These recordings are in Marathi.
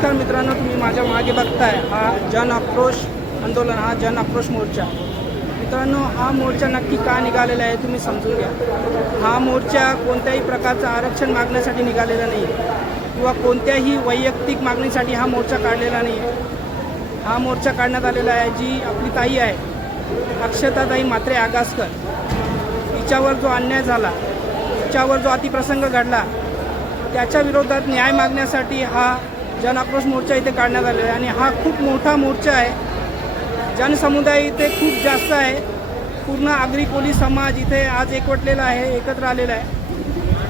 नमस्कार मित्रांनो तुम्ही माझ्या मागे बघताय हा जन आक्रोश आंदोलन हा जन आक्रोश मोर्चा. मित्रांनो हा मोर्चा नक्की का निघालेला आहे तुम्ही समजून घ्या. हा मोर्चा कोणत्याही प्रकारचं आरक्षण मागण्यासाठी निघालेला नाही. किंवा कोणत्याही वैयक्तिक मागणीसाठी हा मोर्चा काढलेला नाही. हा मोर्चा काढण्यात आलेला आहे जी आपली ताई आहे अक्षताताई मात्रे आगासकर. तिच्यावर जो अन्याय झाला तिच्यावर जो अतिप्रसंग घडला त्याच्या विरोधात न्याय मागण्यासाठी हा जनआक्रोश मोर्चा इथे काढण्यात आलेला आहे. आणि हा खूप मोठा मोर्चा आहे. जनसमुदाय इथे खूप जास्त आहे. पूर्ण आगरी कोली समाज इथे आज एकवटलेला आहे एकत्र आलेला आहे.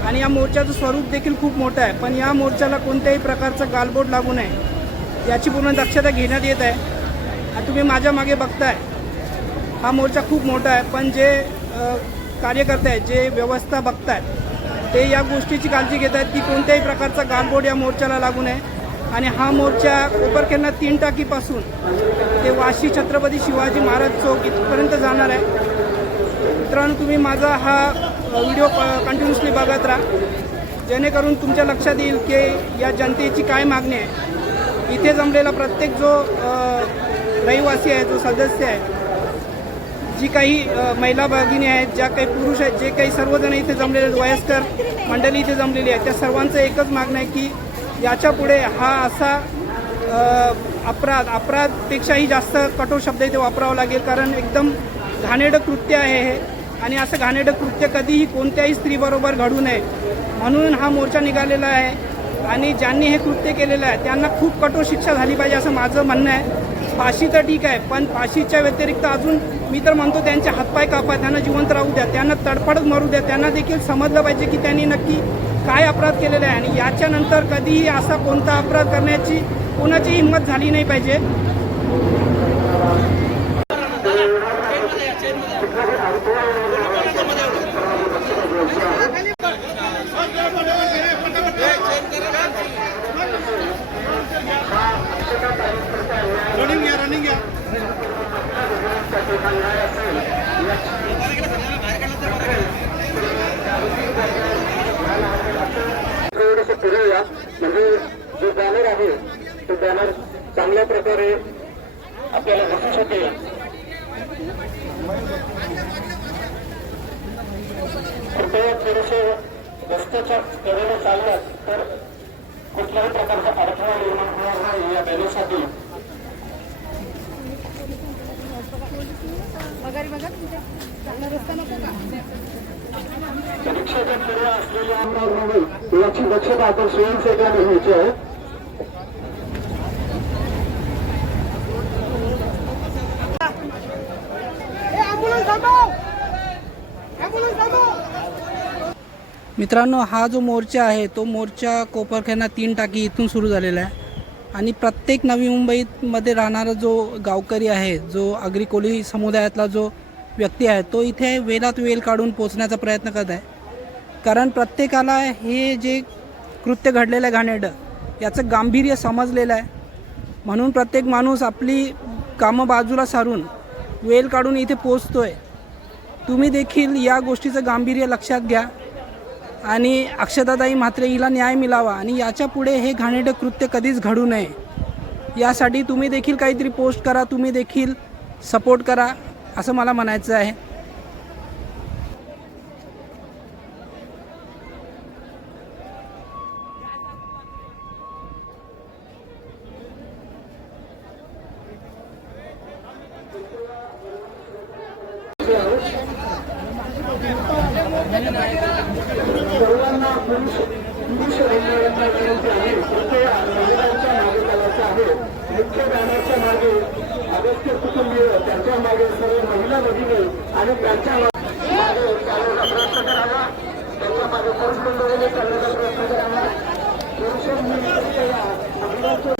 आणि या मोर्चाचं स्वरूप देखील खूप मोठं आहे. पण या मोर्चाला कोणत्याही प्रकारचं गालबोट लागू नये याची पूर्ण दक्षता घेण्यात येत आहे. आणि तुम्ही माझ्या मागे बघताय हा मोर्चा खूप मोठा आहे. पण जे कार्यकर्ते आहेत जे व्यवस्था बघतायत ते या गोष्टीची काळजी घेत आहेत की कोणत्याही प्रकारचा गालबोट या मोर्चाला लागू नये. आणि हा मोर्चा कोपरखेरणा तीन टाकीपासून ते वाशी छत्रपती शिवाजी महाराज चौक इथपर्यंत जाणार आहे. मित्रांनो तुम्ही माझा हा व्हिडिओ कंटिन्युअसली बघत राहा. जेणेकरून तुमच्या लक्षात येईल की या जनतेची काय मागणी आहे. इथे जमलेला प्रत्येक जो रहिवासी आहे जो सदस्य आहे जी काही महिला भगिनी आहेत ज्या काही पुरुष आहेत जे काही सर्वजण इथे जमलेले आहेत, वयस्कर मंडळी इथे जमलेली आहे त्या सर्वांचं एकच मागणं आहे की याच्यापुढे हा असा अपराध अपराधपेक्षाही जास्त कठोर शब्द इथे वापरावा लागेल कारण एकदम घाणेडं कृत्य आहे हे. आणि असं घाणेडं कृत्य कधीही कोणत्याही स्त्रीबरोबर घडू नये. म्हणून हा मोर्चा निघालेला आहे. आणि ज्यांनी हे कृत्य केलेलं आहे त्यांना खूप कठोर शिक्षा झाली पाहिजे असं माझं म्हणणं आहे. फाशी तर ठीक आहे पण फाशीच्या व्यतिरिक्त अजून मी तर म्हणतो त्यांचे हातपाय कापा त्यांना जिवंत राहू द्या त्यांना तडफडत मरू द्या त्यांना देखील समजलं पाहिजे की त्यांनी नक्की काय अपराध केलेला आहे? आणि याच्यानंतर कधीही असा कोणता अपराध करण्याची कोणाची हिंमत झाली नाही पाहिजे थोडंसं फिरवूया म्हणजे जो बॅनर आहे तो बॅनर चांगल्या प्रकारे आपल्याला दिसू शकेल कृपया थोडंसं रस्त्याच्या कडेने चाललात तर कुठल्याही प्रकारचा अडथळा निर्माण होणार नाही या का? परीक्षेच्या पूर्व असलेल्या याची दक्षता आपण स्वयंसेवकांनी घ्यायची आहे. मित्रांनो हा जो मोर्चा आहे तो मोर्चा कोपरखेरणा तीन टाकी इथून सुरू झालेला आहे. आणि प्रत्येक नवी मुंबईमध्ये राहणारा जो गावकरी आहे जो आगरी समुदायातला जो व्यक्ती आहे तो इथे वेलात वेल काढून पोचण्याचा प्रयत्न करत आहे. कारण प्रत्येकाला हे जे कृत्य घडलेलं आहे घाणेरडं याचं गांभीर्य समजलेलं आहे. म्हणून प्रत्येक माणूस आपली कामं बाजूला सारून वेल काढून इथे पोचतो आहे तुम्ही देखील या गोष्टीचं गांभीर्य लक्षात घ्या. आणि अक्षताताई मात्र हिला न्याय मिळावा आणि याच्यापुढे हे घाणेडं कृत्य कधीच घडू नये. यासाठी तुम्ही देखील काहीतरी पोस्ट करा तुम्ही देखील सपोर्ट करा असं मला म्हणायचं आहे सर्वांना पुरुष पुरुष रंगायचा विनंती आहे कृपया महिलांच्या मागे चालायचं आहे मुख्य बॅनरच्या कुटुंबीय त्यांच्या मागे सर्व महिला भगिनी आणि त्यांच्या मागे चालवण्याचा प्रयत्न करावा. त्यांच्या मागे पुरुष मंडळीने चालण्याचा प्रयत्न करावा. पुरुषांनी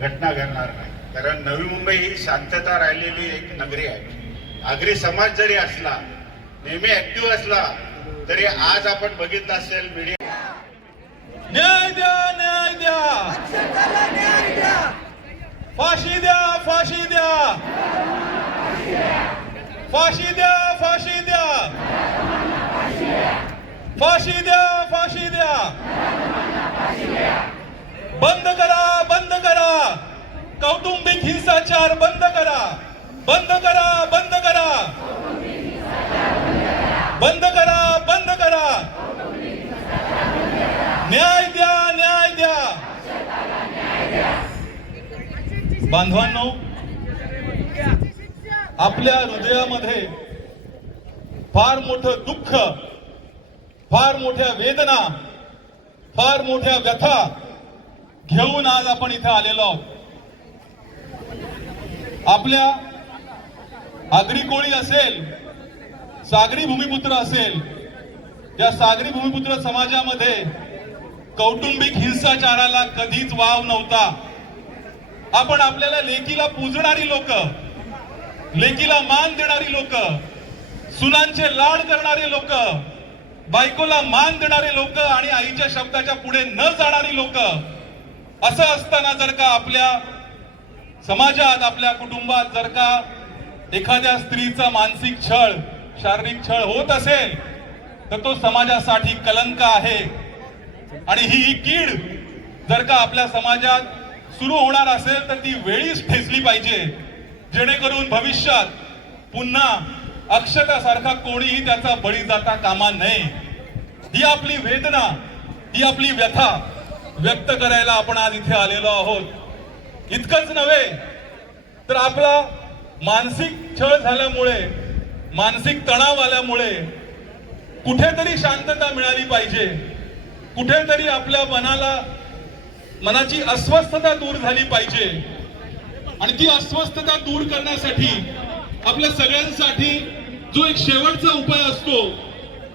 घटना घडणार नाही. कारण नवी मुंबई ही शांतता राहिलेली एक नगरी आहे. आगरी समाज जरी असला नेहमी ऍक्टिव्ह असला तरी आज आपण बघितलं असेल मीडिया न्याय द्या न्याय द्या. फाशी द्या फाशी द्या. फाशी द्या फाशी द्या. फाशी द्या फाशी द्या. बंद करा बंद करा. कौटुंबिक हिंसाचार बंद करा. बंद करा बंद करा. बंद करा बंद करा. न्याय द्या न्याय द्या. बांधवांनो आपल्या हृदयामध्ये फार मोठं दुःख फार मोठ्या वेदना फार मोठ्या व्यथा घेऊन आज आपण इथे आलेलो आहोत. आपल्या आगरी कोळी असेल सागरी भूमिपुत्र असेल या सागरी भूमिपुत्र समाजामध्ये कौटुंबिक हिंसाचाराला कधीच वाव नव्हता. आपण आपल्याला लेकीला पूजणारी लोक लेकीला मान देणारी लोक सुनांचे लाड करणारे लोक बायकोला मान देणारे लोक आणि आईच्या शब्दाच्या पुढे न जाणारी लोक असं असताना जर का आपल्या समाजात आपल्या कुटुंबात जर का एखाद्या स्त्रीचा मानसिक छळ शारीरिक छळ होत असेल तर तो समाजासाठी कलंक आहे. आणि ही ही कीड जर का आपल्या समाजात सुरू होणार असेल तर ती वेळीच ठेचली पाहिजे. जेणेकरून भविष्यात पुन्हा अक्षतासारखा कोणीही त्याचा बळी जाता कामा नये. ही आपली वेदना ही आपली व्यथा व्यक्त करायला आपण आज इथे आलेलो आहोत. इतकंच नव्हे तर आपला मानसिक छळ झाल्यामुळे मानसिक तणाव आल्यामुळे कुठेतरी शांतता मिळाली पाहिजे. कुठेतरी आपल्या मनाला मनाची अस्वस्थता दूर झाली पाहिजे. आणि ती अस्वस्थता दूर करण्यासाठी आपल्या सगळ्यांसाठी जो एक शेवटचा उपाय असतो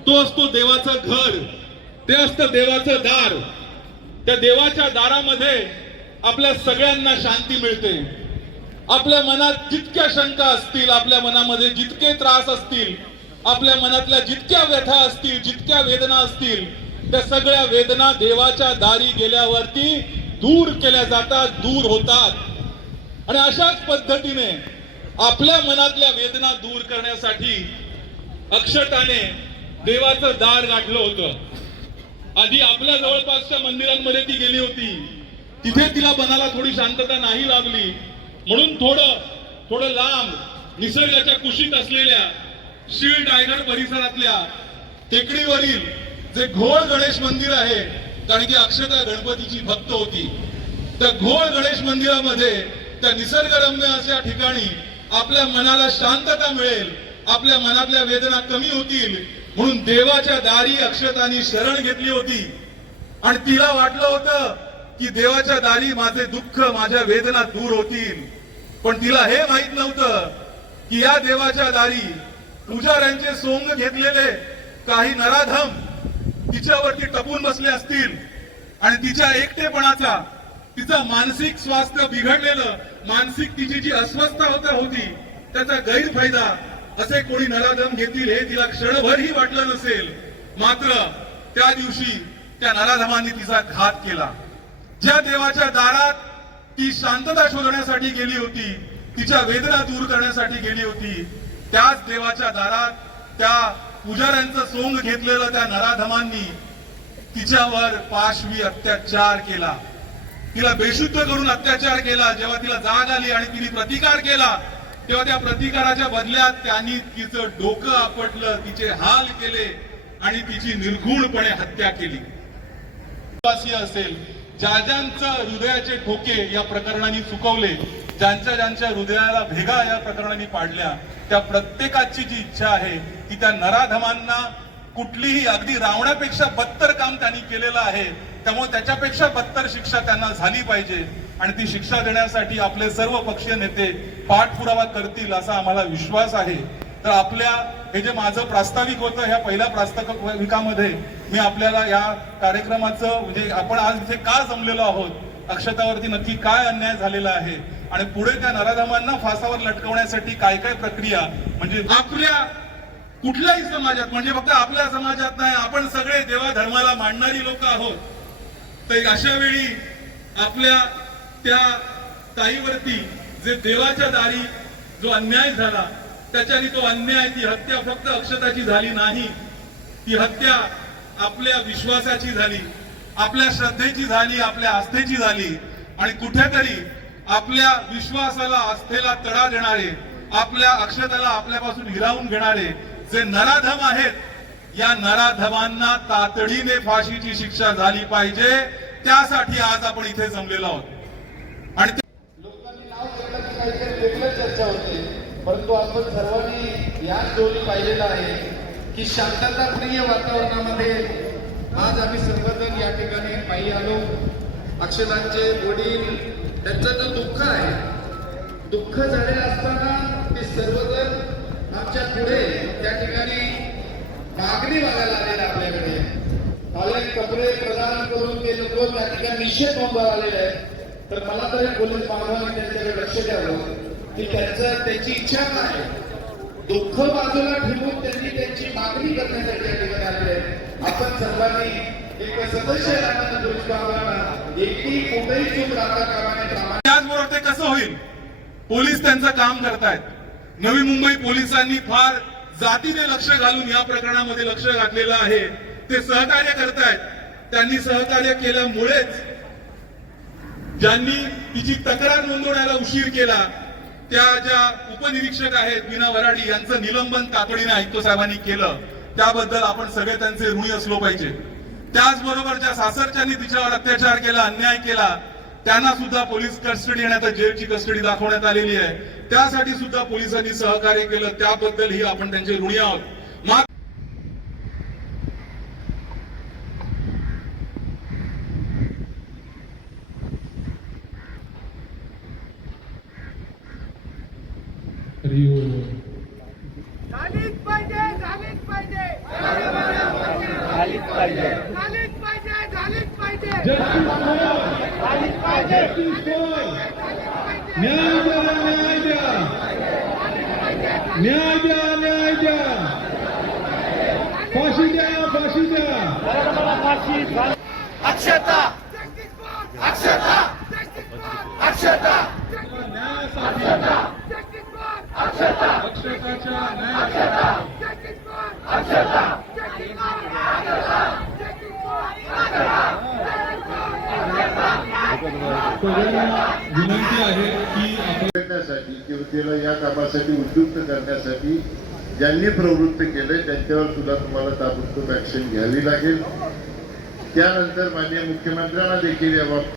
तो असतो देवाचं घर. ते असतं देवाचं दार. त्या देवाच्या दारामध्ये आपल्या सगळ्यांना शांती मिळते. आपल्या मनात जितक्या शंका असतील आपल्या मनामध्ये जितके त्रास असतील आपल्या मनातल्या जितक्या व्यथा असतील जितक्या वेदना असतील त्या सगळ्या वेदना देवाच्या दारी गेल्यावरती दूर केल्या जातात दूर होतात. आणि अशाच पद्धतीने आपल्या मनातल्या वेदना दूर करण्यासाठी अक्षताने देवाचं दार गाठलं होतं. आधी आपल्या जवळपासच्या मंदिरांमध्ये ती गेली होती. तिथे तिला मनाला थोडी शांतता नाही लागली. म्हणून थोडं थोडं लांब निसर्गाच्या कुशीत असलेल्या शिळ टायगर परिसरातल्या टेकडीवरील जे घोळ गणेश मंदिर आहे कारण की अक्षता गणपतीची भक्त होती. त्या घोळ गणेश मंदिरामध्ये त्या निसर्गरम्य अशा ठिकाणी आपल्या मनाला शांतता मिळेल आपल्या मनातल्या वेदना कमी होतील म्हणून देवाच्या दारी अक्षतानी शरण घेतली होती. आणि तिला वाटलं होतं की देवाच्या दारी माझे दुःख माझ्या वेदना दूर होतील. पण तिला हे माहीत नव्हतं की या देवाच्या दारी पुजाऱ्यांचे सोंग घेतलेले काही नराधम तिच्यावरती टपून बसले असतील. आणि तिच्या एकटेपणाचा तिचं मानसिक स्वास्थ्य बिघडलेलं मानसिक तिची जी अस्वस्थता होता होती त्याचा गैरफायदा असे कोणी नराधम घेतील हे तिला क्षणभरही वाटलं नसेल. मात्र त्या दिवशी त्या नराधमांनी तिचा घात केला. ज्या देवाच्या दारात ती शांतता शोधण्यासाठी गेली होती तिच्या वेदना दूर करण्यासाठी गेली होती त्याच देवाच्या दारात त्या पुजाऱ्यांचं सोंग घेतलेलं त्या नराधमांनी तिच्यावर पाशवी अत्याचार केला. तिला बेशुद्ध करून अत्याचार केला जेव्हा तिला जाग आली आणि तिने प्रतिकार केला तेव्हा त्या प्रतिकाराच्या बदल्यात त्यांनी तिचं डोकं आपटलं तिचे हाल केले आणि तिची निर्घुणपणे हत्या केली. असेल ज्या ज्यांचं हृदयाचे ठोके या प्रकरणाने चुकवले ज्यांच्या ज्यांच्या हृदयाला भेगा या प्रकरणाने पाडल्या त्या प्रत्येकाची जी इच्छा आहे की त्या नराधमांना कुठलीही अगदी रावण्यापेक्षा बत्तर काम त्यांनी केलेलं आहे त्यामुळे त्याच्यापेक्षा बत्तर शिक्षा त्यांना झाली पाहिजे. आणि ती शिक्षा देण्यासाठी आपले सर्व पक्षीय नेते पाठपुरावा करतील असा आम्हाला विश्वास आहे. तर आपल्या हे जे माझं प्रास्ताविक होतं ह्या पहिल्या प्रास्ताविकामध्ये मी आपल्याला या कार्यक्रमाचं म्हणजे आपण आज इथे का जमलेलो आहोत अक्षतावरती नक्की काय अन्याय झालेला आहे आणि पुढे त्या नराधमांना फासावर लटकवण्यासाठी काय काय प्रक्रिया म्हणजे आपल्या कुठल्याही समाजात म्हणजे फक्त आपल्या समाजात नाही आपण सगळे देवा धर्माला मांडणारी लोक आहोत. तर अशा वेळी आपल्या त्या ताईवरती जे देवाच्या दारी जो अन्याय झाला त्याच्याने तो अन्याय ती हत्या फक्त अक्षताची झाली नाही. ती हत्या आपल्या विश्वासाची झाली आपल्या श्रद्धेची झाली आपल्या आस्थेची झाली. आणि कुठेतरी आपल्या विश्वासाला आस्थेला तडा देणारे आपल्या अक्षताला आपल्यापासून हिरावून घेणारे जे नराधम आहेत या नराधमांना तातडीने फाशीची शिक्षा झाली पाहिजे. त्यासाठी आज आपण इथे जमलेलो आहोत. आणि लोकांनी नाव घेतलं की काहीतरी वेगळं चर्चा होते. परंतु आपण सर्वांनी याच दोन्ही पाहिलेलं आहे की शांतताप्रिय वातावरणामध्ये आज आम्ही सर्वजण या ठिकाणी पायी आलो. अक्षरांचे वडील त्यांचं जो दुःख आहे दुःख झाले असताना ते सर्वजण आमच्या पुढे त्या ठिकाणी मागणी बघायला आलेले आपल्याकडे. आले कपडे प्रदान करून ते लोक त्या ठिकाणी निषेध नोंदवायला आलेले आहेत. तर मला तरी पोलीस बांधवांनी त्यांच्याकडे लक्ष द्यावं की त्यांचं त्यांची इच्छा काय दुःख बाजूला ठेवून त्यांनी त्यांची मागणी करण्यासाठी या ठिकाणी आले आपण सर्वांनी एक सदस्य राहणार पोलीस बांधवांना. एकही कुठेही चूक राहता कामा त्याचबरोबर ते कसं होईल? पोलीस त्यांचं काम करतायत. नवी मुंबई पोलिसांनी फार जातीने लक्ष घालून या प्रकरणामध्ये लक्ष घातलेलं आहे. ते सहकार्य करतायत. त्यांनी सहकार्य केल्यामुळेच ज्यांनी तिची तक्रार नोंदवण्याला उशीर केला त्या ज्या उपनिरीक्षक आहेत मीना वराडी यांचं निलंबन तातडीने आयुक्त साहेबांनी केलं त्याबद्दल आपण सगळे त्यांचे ऋणी असलो पाहिजे. त्याचबरोबर ज्या सासरच्यांनी तिच्यावर अत्याचार केला अन्याय केला त्यांना सुद्धा पोलीस कस्टडी आणि जेलची कस्टडी दाखवण्यात आलेली आहे. त्यासाठी सुद्धा पोलिसांनी सहकार्य केलं त्याबद्दलही आपण त्यांचे ऋणी आहोत मात्र झालीच पाहिजे झालीच पाहिजे झालीच पाहिजे. झालीच पाहिजे झालीच पाहिजे. झालीच पाहिजे. न्याय द्या न्याय द्या. न्याय द्या न्याय द्या. फाशी द्या फाशी द्या. अक्षता. अक्षता. अक्षता. अक्षताच्या न्याय विनंती आहे की करण्यासाठी किंवा तिला या कामासाठी उद्युक्त करण्यासाठी ज्यांनी प्रवृत्त केलंय त्यांच्यावर सुद्धा तुम्हाला ताबडतोब ऍक्शन घ्यावी लागेल. त्यानंतर माननीय मुख्यमंत्र्यांना देखील बाबतीत